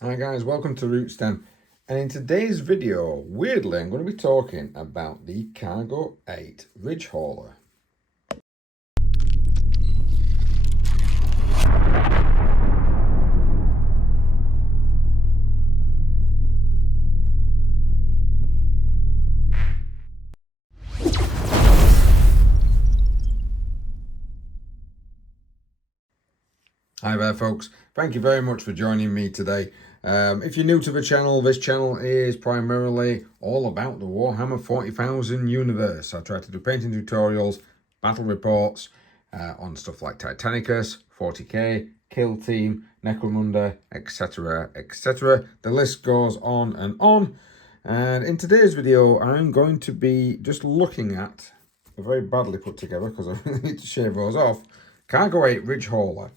Hi guys, welcome to Rootsten, and in today's video, weirdly, I'm going to be talking about the Cargo 8 Ridgehauler. Hi there folks, thank you very much for joining me today. If you're new to the channel, this channel is primarily all about the Warhammer 40,000 universe. I try to do painting tutorials, battle reports on stuff like Titanicus, 40k, Kill Team, Necromunda, etc, etc. The list goes on and on. And in today's video, I'm going to be just looking at a very badly put together, because I really need to shave those off, Cargo 8 Ridgehauler.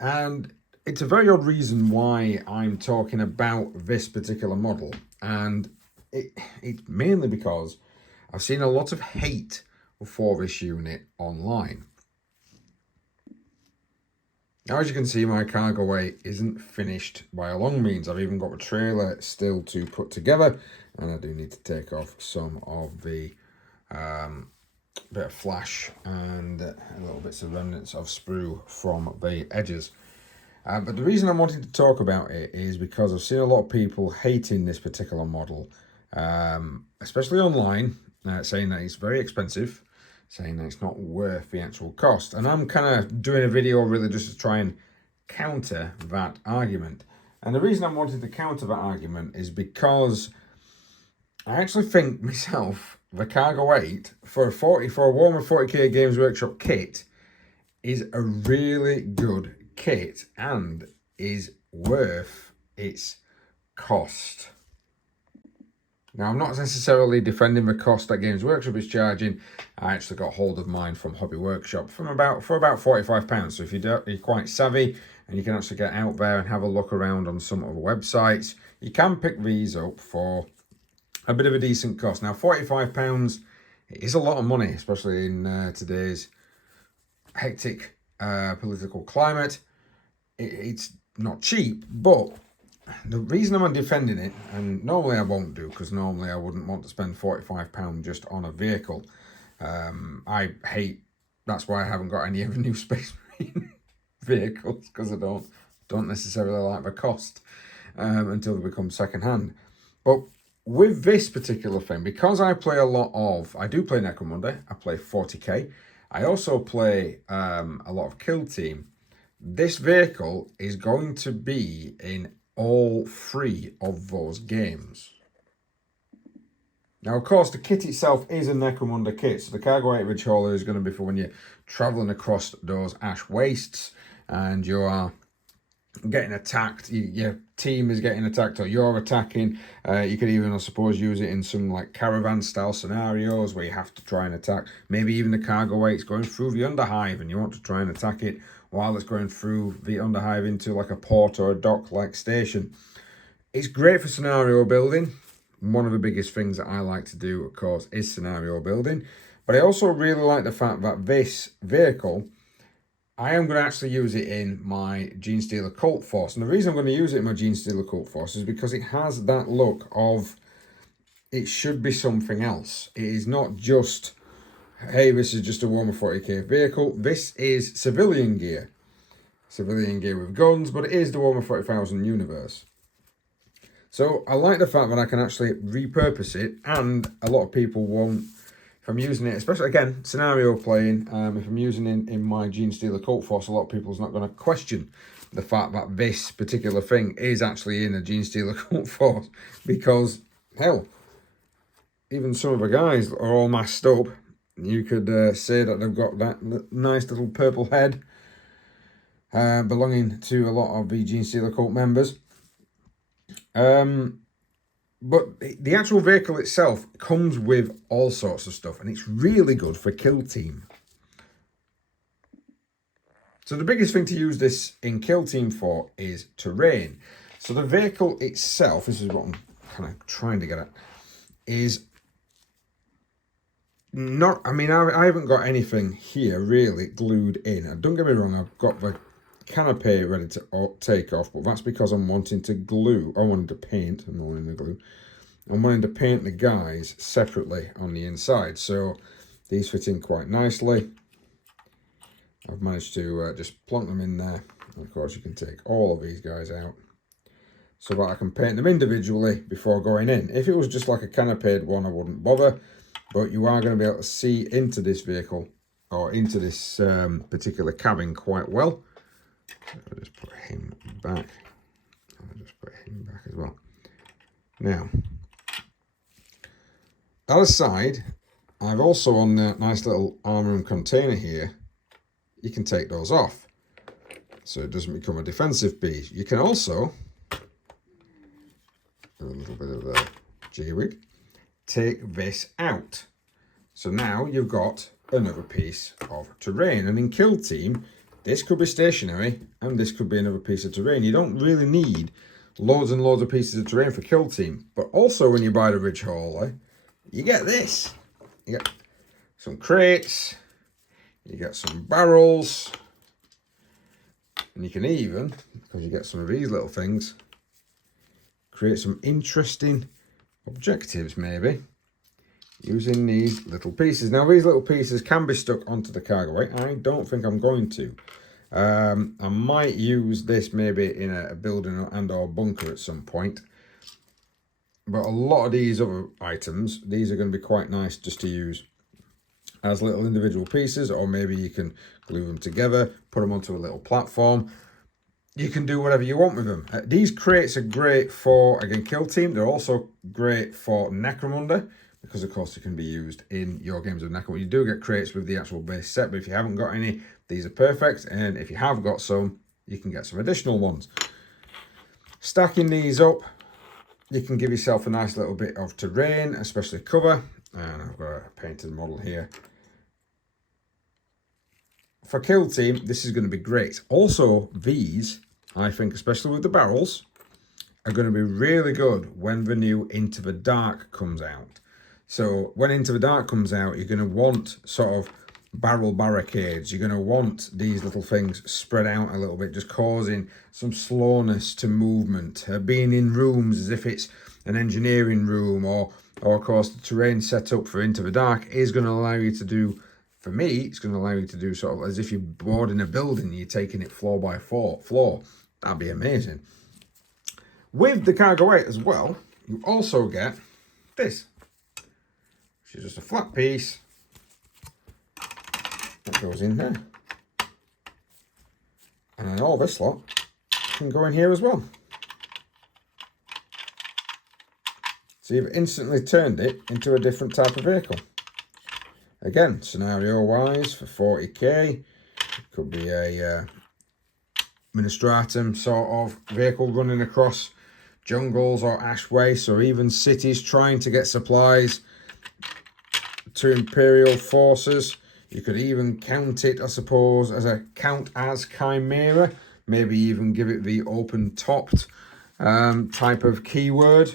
And it's a very odd reason why I'm talking about this particular model. And it's mainly because I've seen a lot of hate for this unit online. Now, as you can see, my Cargo 8 isn't finished by a long means. I've even got a trailer still to put together. And I do need to take off some of the bit of flash and a little bits of remnants of sprue from the edges. But the reason I'm wanting to talk about it is because I've seen a lot of people hating this particular model, especially online, saying that it's very expensive, saying that it's not worth the actual cost. And I'm kind of doing a video really just to try and counter that argument. And the reason I'm wanting to counter that argument is because I actually think myself the Cargo 8 for a Warhammer 40k Games Workshop kit is a really good kit and is worth its cost. Now, I'm not necessarily defending the cost that Games Workshop is charging. I actually got hold of mine from Hobby Workshop for about £45. So if you're quite savvy and you can actually get out there and have a look around on some other websites, you can pick these up for a bit of a decent cost. Now, £45 is a lot of money, especially in today's hectic political climate. It's not cheap, but the reason I'm defending it, and normally I won't do, because normally I wouldn't want to spend £45 just on a vehicle. That's why I haven't got any of the new Space Marine vehicles, because I don't necessarily like the cost until they become second hand. But with this particular thing, because I do play Necromunda, I play 40k, I also play a lot of Kill Team. This vehicle is going to be in all three of those games. Now, of course, the kit itself is a Necromunda kit, so the Cargo 8 Ridgehauler is going to be for when you're travelling across those ash wastes and you are getting attacked, your team is getting attacked, or you're attacking. You could even, I suppose, use it in some like caravan style scenarios where you have to try and attack. Maybe even the Cargo 8's going through the underhive and you want to try and attack it while it's going through the underhive into like a port or a dock like station. It's great for scenario building. One of the biggest things that I like to do, of course, is scenario building. But I also really like the fact that this vehicle, I am going to actually use it in my Genestealer Cult Force. And the reason I'm going to use it in my Genestealer Cult Force is because it has that look of, it should be something else. It is not just, hey, this is just a Warhammer 40k vehicle. This is civilian gear. Civilian gear with guns, but it is the Warhammer 40,000 universe. So I like the fact that I can actually repurpose it, and a lot of people won't. If I'm using it, especially again, scenario playing, if I'm using it in my Genestealer Cult Force, a lot of people's not going to question the fact that this particular thing is actually in a Genestealer Cult Force, because, hell, even some of the guys are all masked up. You could say that they've got that nice little purple head belonging to a lot of the Genestealer Cult members. But the actual vehicle itself comes with all sorts of stuff, and it's really good for Kill Team. So the biggest thing to use this in Kill Team for is terrain. So the vehicle itself, this is what I'm kind of trying to get at, is not, I mean, I haven't got anything here really glued in. Don't get me wrong, I've got the canopy ready to take off, but that's because I'm wanting to glue. I wanted to paint. I'm not wanting to glue. I'm wanting to paint the guys separately on the inside. So these fit in quite nicely. I've managed to just plonk them in there. And of course, you can take all of these guys out so that I can paint them individually before going in. If it was just like a canopied one, I wouldn't bother. But you are going to be able to see into this vehicle or into this particular cabin quite well. I'll just put him back. I'll just put him back as well. Now, that aside, I've also on the nice little armor room container here, you can take those off so it doesn't become a defensive piece. You can also, a little bit of a G-wig, take this out. So now you've got another piece of terrain. And in Kill Team, this could be stationary and this could be another piece of terrain. You don't really need loads and loads of pieces of terrain for Kill Team. But also when you buy the Ridgehauler, you get this. You get some crates, you get some barrels, and you can even, because you get some of these little things, create some interesting objectives maybe using these little pieces. Now these little pieces can be stuck onto the cargo weight. I don't think I'm going to. I might use this maybe in a building and or bunker at some point. But a lot of these other items, these are going to be quite nice just to use as little individual pieces, or maybe you can glue them together, put them onto a little platform. You can do whatever you want with them. These crates are great for, again, Kill Team. They're also great for Necromunda, because of course they can be used in your games of Necromunda. You do get crates with the actual base set, but if you haven't got any, these are perfect. And if you have got some, you can get some additional ones. Stacking these up, you can give yourself a nice little bit of terrain, especially cover. And I've got a painted model here. For Kill Team, this is going to be great. Also, these, I think, especially with the barrels, are going to be really good when the new Into the Dark comes out. So when Into the Dark comes out, you're going to want sort of barrel barricades. You're going to want these little things spread out a little bit, just causing some slowness to movement. Being in rooms as if it's an engineering room, or of course the terrain set up for Into the Dark is going to allow you to do, for me, it's going to allow you to do sort of as if you're boarding a building and you're taking it floor by floor. That'd be amazing. With the cargo weight as well, you also get this, which is just a flat piece that goes in there. And then all this lot can go in here as well. So you've instantly turned it into a different type of vehicle. Again, scenario-wise, for 40k, it could be a Ministratum sort of vehicle running across jungles or ash wastes, or even cities trying to get supplies to Imperial forces. You could even count it, I suppose, as a count as Chimera. Maybe even give it the open-topped type of keyword,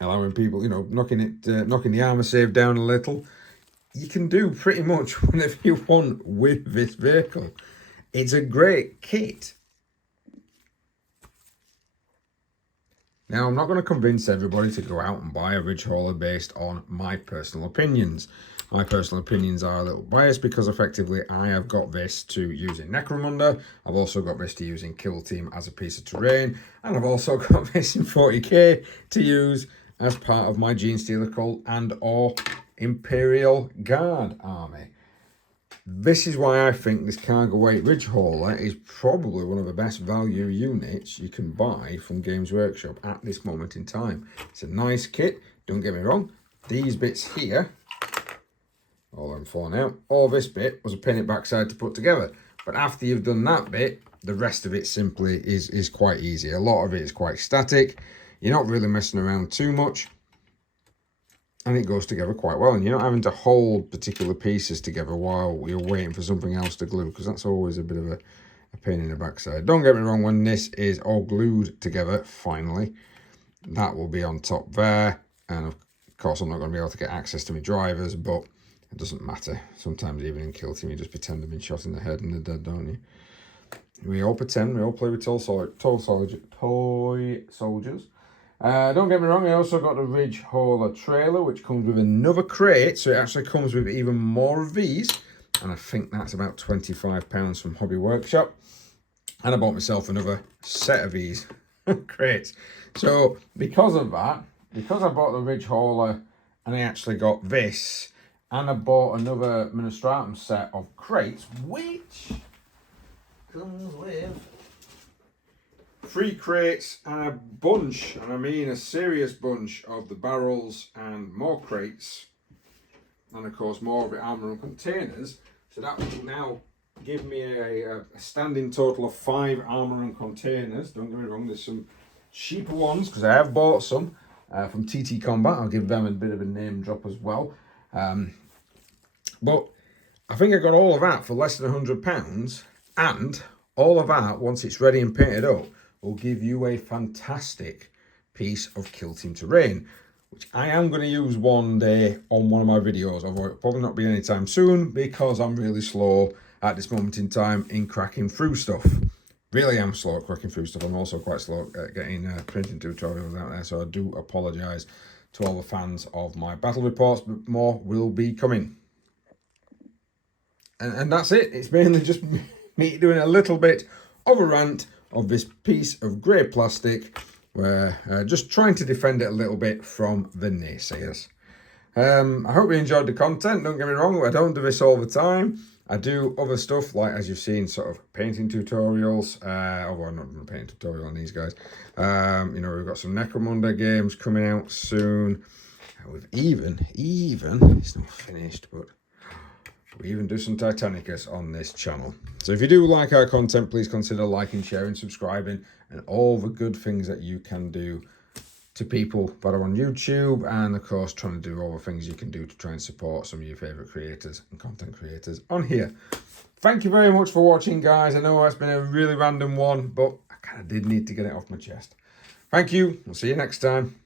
allowing people, you know, knocking the armor save down a little. You can do pretty much whatever you want with this vehicle. It's a great kit. Now, I'm not going to convince everybody to go out and buy a Ridgehauler based on my personal opinions. My personal opinions are a little biased because effectively I have got this to use in Necromunda. I've also got this to use in Kill Team as a piece of terrain. And I've also got this in 40k to use as part of my Gene Stealer Cult and or Imperial Guard army. This is why I think this cargo weight Ridgehauler is probably one of the best value units you can buy from Games Workshop at this moment in time. It's a nice kit, don't get me wrong. These bits here, all I'm falling out, all this bit was a pain in the backside to put together. But after you've done that bit, the rest of it simply is quite easy. A lot of it is quite static. You're not really messing around too much. And it goes together quite well. And you're not having to hold particular pieces together while you're waiting for something else to glue, because that's always a bit of a pain in the backside. Don't get me wrong, when this is all glued together, finally, that will be on top there. And of course, I'm not going to be able to get access to my drivers, but it doesn't matter. Sometimes even in Kill Team, you just pretend they've been shot in the head and they're dead, don't you? We all pretend, we all play with toy soldiers. Don't get me wrong, I also got the Ridgehauler trailer, which comes with another crate, so it actually comes with even more of these, and I think that's about £25 from Hobby Workshop. And I bought myself another set of these crates. So because of that, because I bought the Ridgehauler and I actually got this, and I bought another Ministratum set of crates, which comes with 3 crates and a bunch, and I mean a serious bunch, of the barrels and more crates, and of course more of the armour and containers. So that will now give me a standing total of 5 armour and containers. Don't get me wrong, there's some cheaper ones because I have bought some from TT Combat. I'll give them a bit of a name drop as well. But I think I got all of that for less than £100, and all of that, once it's ready and painted up, will give you a fantastic piece of Kill Team terrain, which I am going to use one day on one of my videos, although it'll probably not be anytime soon because I'm really slow at this moment in time in cracking through stuff. Really am slow at cracking through stuff. I'm also quite slow at getting printing tutorials out there, so I do apologise to all the fans of my battle reports, but more will be coming. And that's it. It's mainly just me doing a little bit of a rant of this piece of grey plastic, where just trying to defend it a little bit from the naysayers. I hope you enjoyed the content. Don't get me wrong, I don't do this all the time. I do other stuff, like, as you've seen, sort of painting tutorials. Although I'm not doing a painting tutorial on these guys. You know, we've got some Necromunda games coming out soon. We've even, it's not finished, but we even do some Titanicus on this channel. So if you do like our content, please consider liking, sharing, subscribing, and all the good things that you can do to people that are on YouTube, and of course trying to do all the things you can do to try and support some of your favourite creators and content creators on here. Thank you very much for watching, guys. I know it's been a really random one, but I kind of did need to get it off my chest. Thank you. We'll see you next time.